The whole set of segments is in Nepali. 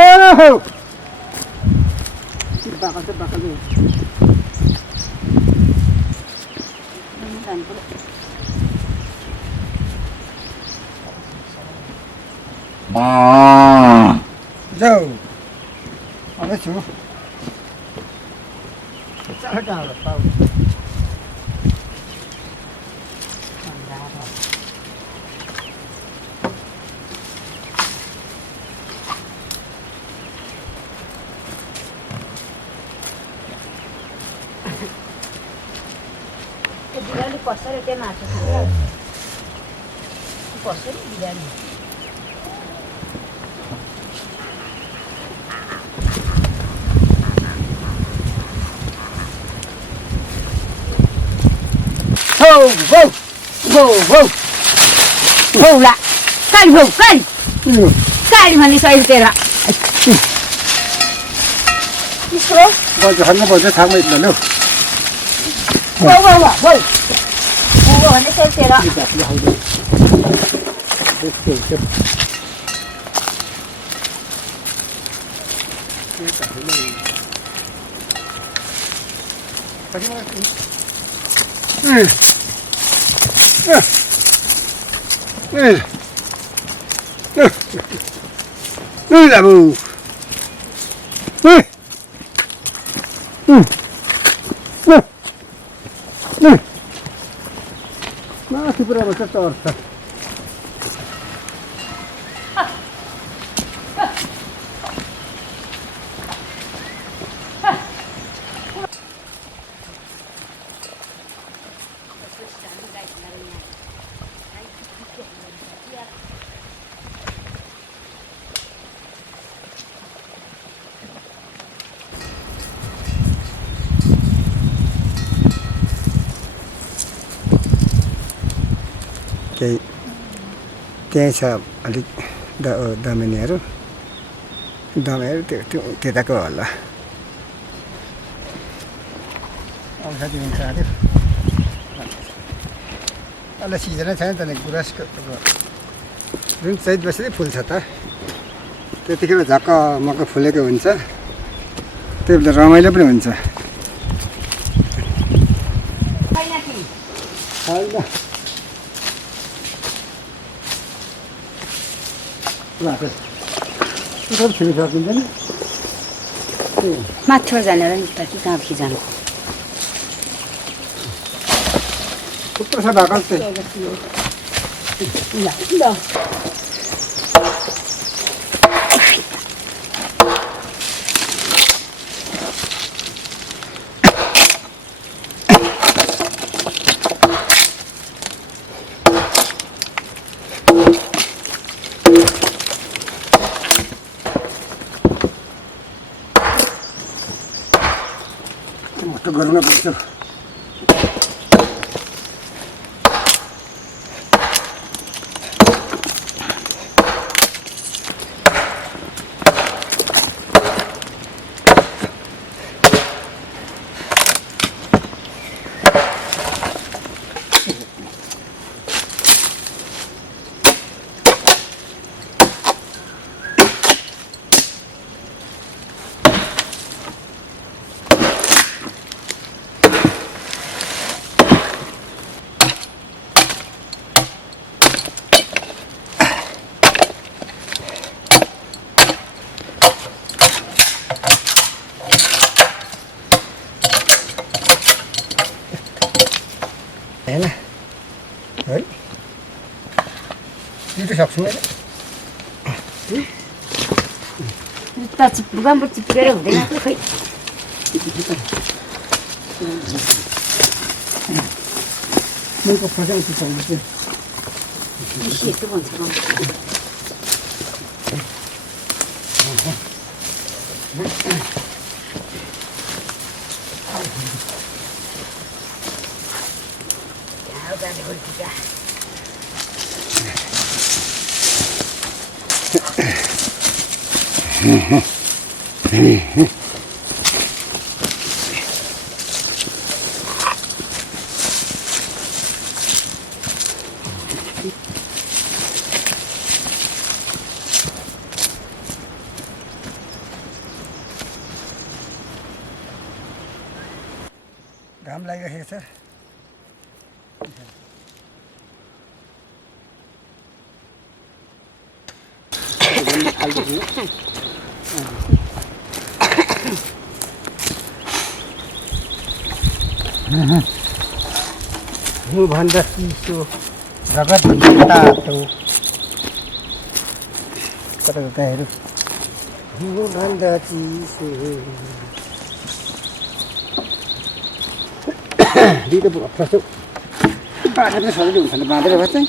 Oh! Bakal tuh bakal tuh. Jauh. Apa sih? Saya dah tahu. Biryani कसरी के माछा कसरी biryani Ho, ho, ho, ho. भौला काली भौ काली काली भन्ने सही तेरा इसको Bây giờ hắn nó bây giờ tháng mấy lần nữa. भौ भौ भौ भौ भन्ने सही तेरा Đi đặt đi hầu đi. Đi kiểu chụp. Cái cả cái này. Cái này. Là bù. Masih berapa setor? त्यही छ अलिक दमिनीहरू दमाईहरू त्यो त्यताको होला औषधि हुन्छ अरे अहिले सिजनै छैन त नि गुराँसको जुन चैत बसेरै फुल्छ त त्यतिखेर झक्कमक्क फुलेको हुन्छ त्यही बेला रमाइलो पनि हुन्छ माथि जानेर नि त कि कहाँ जानु थुप्रो छ भाकल चाहिँ मोटो गर्नु पर्छ हैन है यो त सक्छु हैन त चिप्पुगाम चिप्केर हुँदैन खै मैले फसाउ चिप्पाउँछु यस्तो भन्छ लागिरहेको छ भन्दा चिसो रगत तातो कता कता हेरौँ भन्दा चिसो दुईटा फस्यो बाँधेर सजिलो हुन्छ बाँधेर भए चाहिँ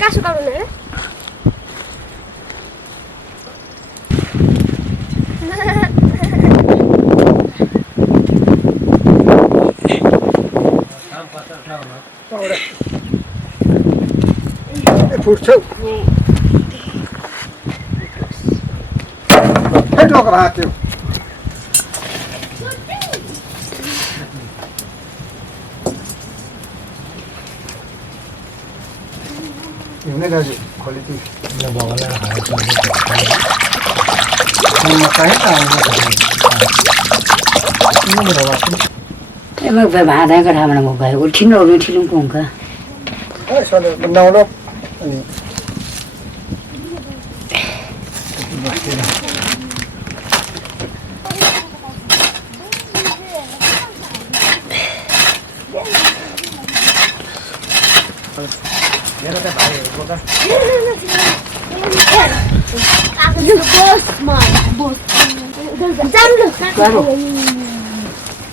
कासो काट्नु रे फुट्छौ टोक भाग्यो हिँड्ने दाजु खोलेको Emang berbahaya kan hama namo gaya. Ultino kung ka. soalnya menolok ini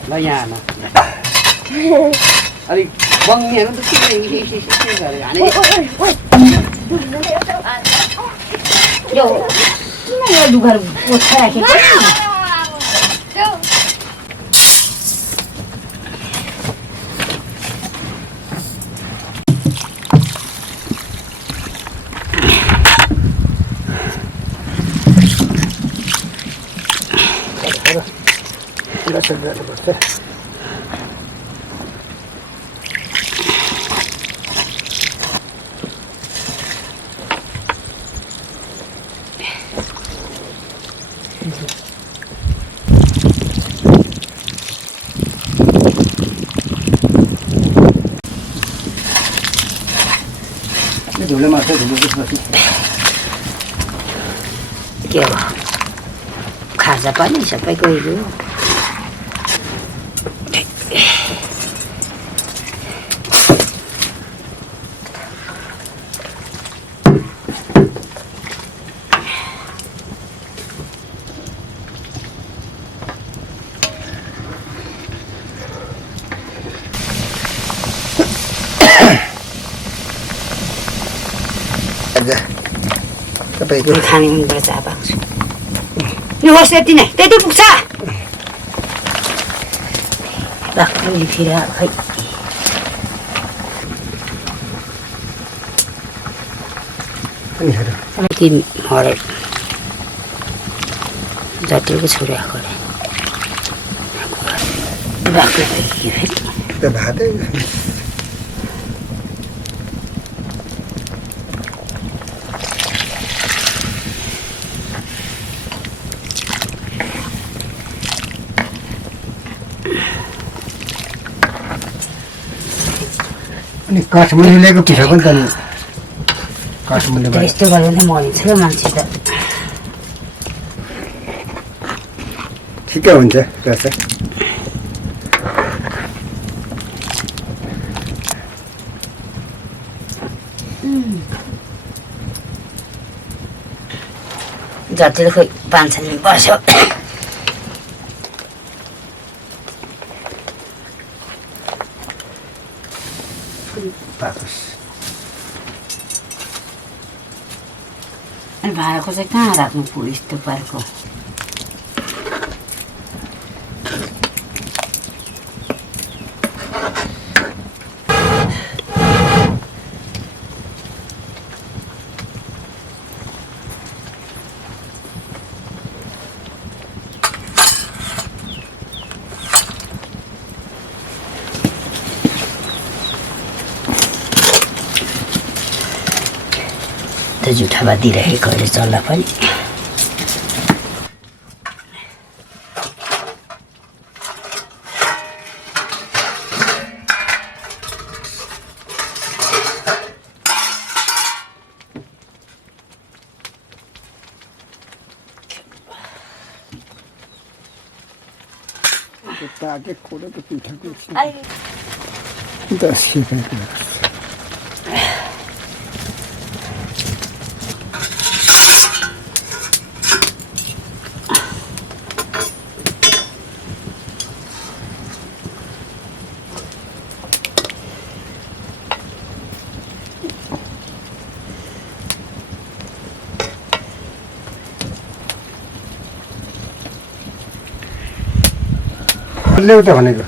Bayana. Ali bangnya itu sih dari aneh. Yo, ini ya dugar bocah kayak. tidak segera seperti ini dulu masa dulu seperti Kyo. Kaza pani sampai ko itu. तपाईँको खाने मनबाट चाहिँ पाउँछु नि होस् यति नै त्यति पुग्छ राख्नु फेरि खै अनि हेर कि मरे जतिको छोरी आएको राख्नु फेरि त्यो भातै अनि काठमाडौँ ल्याएको पिठो पनि त नि काठमाडौँबाट यस्तो गरेर नै मरिन्छ क्या मान्छे त ठिकै हुन्छ रहेछ जतिले खोइ 5-6 दिन बस्यो अनि भाडाको चाहिँ कहाँ राख्नु पुग्यो यस्तो पार्को त्यो जुठामा दिइरहेको अहिले चल्ला पनि ताके कोरेको पिठोको अहिले 10 रुपियाँको ल्याउ त भनेको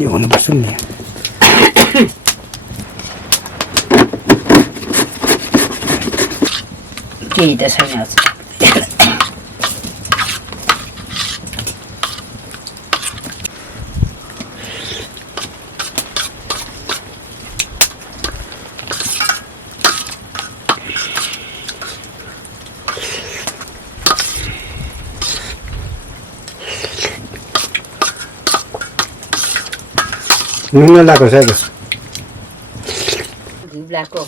यो हुनुपर्छ नि केही त छैन नुन लगाएको छ झिब्लाको